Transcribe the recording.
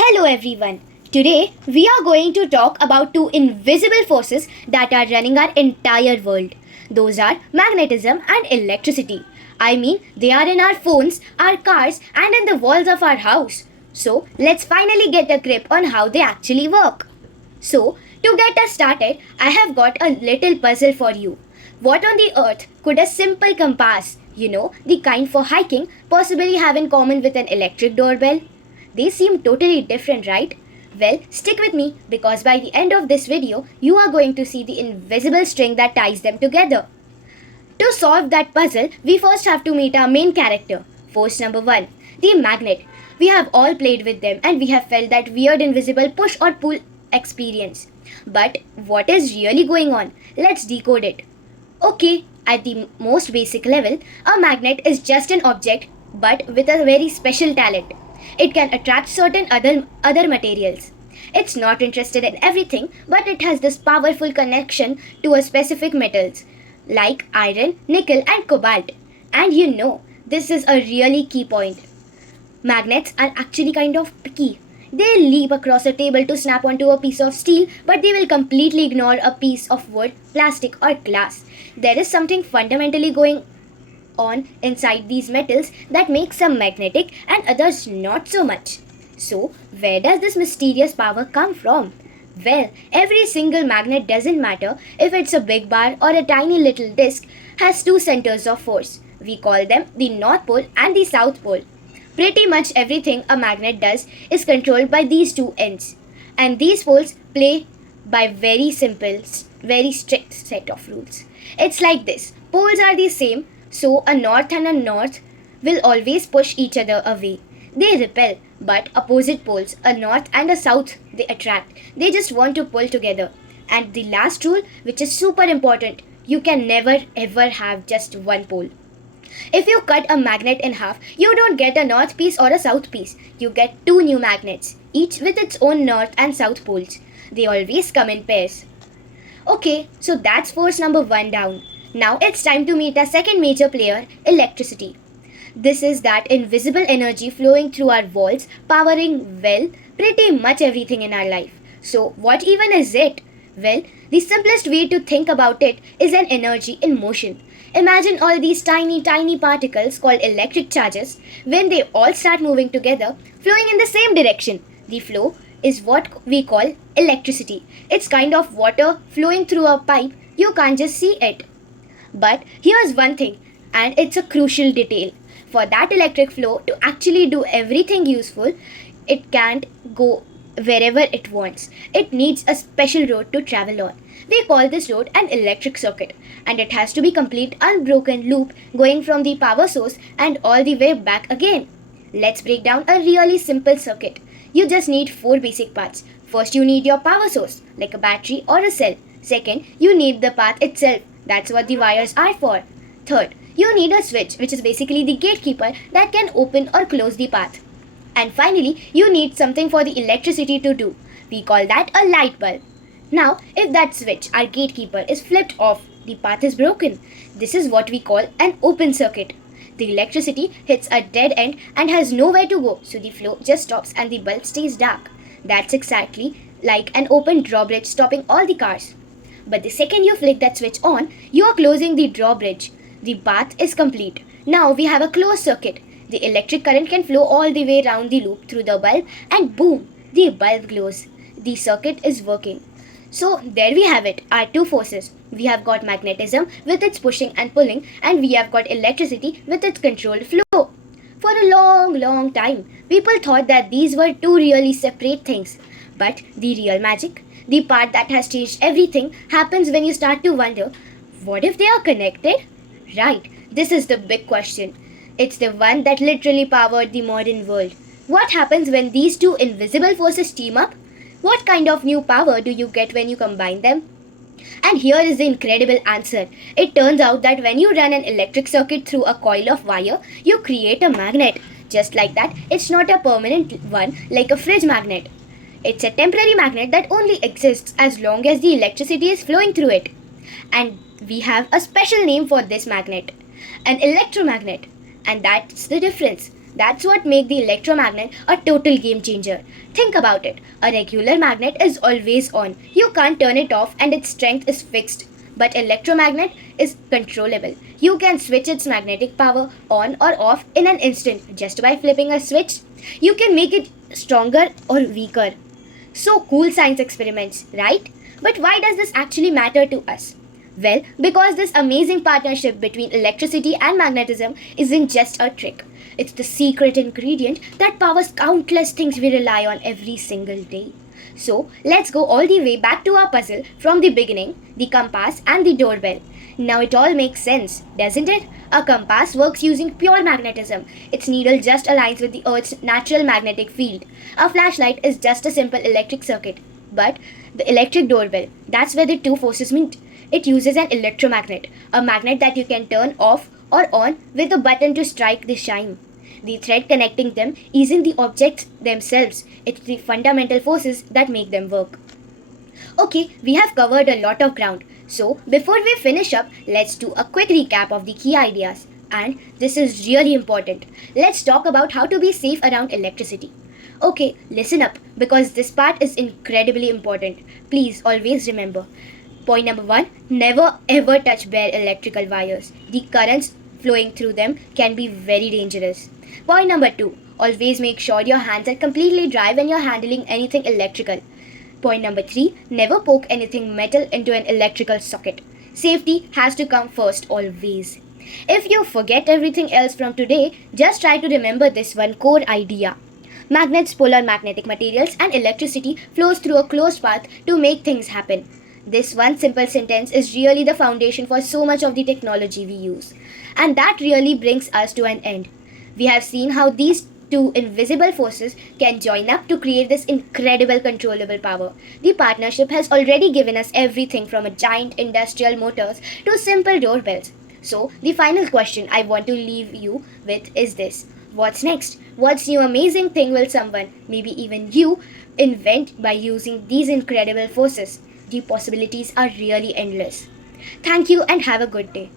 Hello everyone. Today we are going to talk about two invisible forces that are running our entire world. Those are magnetism and electricity. I mean, they are in our phones, our cars, and in the walls of our house. So, let's finally get a grip on how they actually work. So, to get us started, I have got a little puzzle for you. What on the earth could a simple compass, the kind for hiking, possibly have in common with an electric doorbell? They seem totally different, right? Well, stick with me because by the end of this video, you are going to see the invisible string that ties them together. To solve that puzzle, we first have to meet our main character. Force number 1, the magnet. We have all played with them and we have felt that weird invisible push or pull experience. But what is really going on? Let's decode it. Okay, at the most basic level, a magnet is just an object but with a very special talent. It can attract certain other materials. It's not interested in everything, but it has this powerful connection to a specific metals like iron, nickel and cobalt. And this is a really key point. Magnets are actually kind of picky. They'll leap across a table to snap onto a piece of steel, but they will completely ignore a piece of wood, plastic or glass. There is something fundamentally going on inside these metals that makes some magnetic and others not so much. So, where does this mysterious power come from? Well, every single magnet, doesn't matter if it's a big bar or a tiny little disc, has two centers of force. We call them the North Pole and the South Pole. Pretty much everything a magnet does is controlled by these two ends. And these poles play by very simple, very strict set of rules. It's like this. Poles are the same, so a north and a north will always push each other away. They repel, but opposite poles, a north and a south, they attract. They just want to pull together. And the last rule, which is super important, you can never ever have just one pole. If you cut a magnet in half, you don't get a north piece or a south piece. You get two new magnets, each with its own north and south poles. They always come in pairs. Okay, so that's force number 1 down. Now it's time to meet our second major player, electricity. This is that invisible energy flowing through our walls, powering, pretty much everything in our life. So what even is it? Well, the simplest way to think about it is an energy in motion. Imagine all these tiny particles called electric charges. When they all start moving together, flowing in the same direction, the flow is what we call electricity. It's kind of water flowing through a pipe. You can't just see it. But here's one thing, and it's a crucial detail. For that electric flow to actually do everything useful, it can't go wherever it wants. It needs a special road to travel on. We call this road an electric circuit, and it has to be complete unbroken loop going from the power source and all the way back again. Let's break down a really simple circuit. You just need 4 basic parts. First, you need your power source, like a battery or a cell. Second, you need the path itself. That's what the wires are for. Third, you need a switch, which is basically the gatekeeper that can open or close the path. And finally, you need something for the electricity to do. We call that a light bulb. Now, if that switch, our gatekeeper, is flipped off, the path is broken. This is what we call an open circuit. The electricity hits a dead end and has nowhere to go, so the flow just stops and the bulb stays dark. That's exactly like an open drawbridge stopping all the cars. But the second you flick that switch on, you are closing the drawbridge. The path is complete. Now we have a closed circuit. The electric current can flow all the way around the loop through the bulb and boom, the bulb glows. The circuit is working. So there we have it, our two forces. We have got magnetism with its pushing and pulling, and we have got electricity with its controlled flow. For a long time, people thought that these were two really separate things. But the real magic, the part that has changed everything, happens when you start to wonder, what if they are connected? Right, this is the big question. It's the one that literally powered the modern world. What happens when these two invisible forces team up? What kind of new power do you get when you combine them? And here is the incredible answer. It turns out that when you run an electric circuit through a coil of wire, you create a magnet. Just like that, it's not a permanent one like a fridge magnet. It's a temporary magnet that only exists as long as the electricity is flowing through it. And we have a special name for this magnet, an electromagnet. And that's the difference. That's what makes the electromagnet a total game changer. Think about it. A regular magnet is always on. You can't turn it off and its strength is fixed. But electromagnet is controllable. You can switch its magnetic power on or off in an instant just by flipping a switch. You can make it stronger or weaker. So cool science experiments, right? But why does this actually matter to us? Well, because this amazing partnership between electricity and magnetism isn't just a trick. It's the secret ingredient that powers countless things we rely on every single day. So, let's go all the way back to our puzzle from the beginning, the compass and the doorbell. Now it all makes sense, doesn't it? A compass works using pure magnetism. Its needle just aligns with the Earth's natural magnetic field. A flashlight is just a simple electric circuit. But the electric doorbell, that's where the two forces meet. It uses an electromagnet, a magnet that you can turn off or on with a button to strike the chime. The thread connecting them isn't the objects themselves, it's the fundamental forces that make them work. Okay, we have covered a lot of ground. So, before we finish up, let's do a quick recap of the key ideas. And this is really important. Let's talk about how to be safe around electricity. Okay, listen up because this part is incredibly important. Please always remember. Point number 1, never ever touch bare electrical wires. The currents flowing through them can be very dangerous. Point number 2, always make sure your hands are completely dry when you're handling anything electrical. Point number 3, never poke anything metal into an electrical socket. Safety has to come first always. If you forget everything else from today, just try to remember this one core idea. Magnets pull on magnetic materials and electricity flows through a closed path to make things happen. This one simple sentence is really the foundation for so much of the technology we use. And that really brings us to an end. We have seen how these two invisible forces can join up to create this incredible controllable power. The partnership has already given us everything from a giant industrial motors to simple doorbells. So, the final question I want to leave you with is this. What's next? What's new amazing thing will someone, maybe even you, invent by using these incredible forces? The possibilities are really endless. Thank you and have a good day.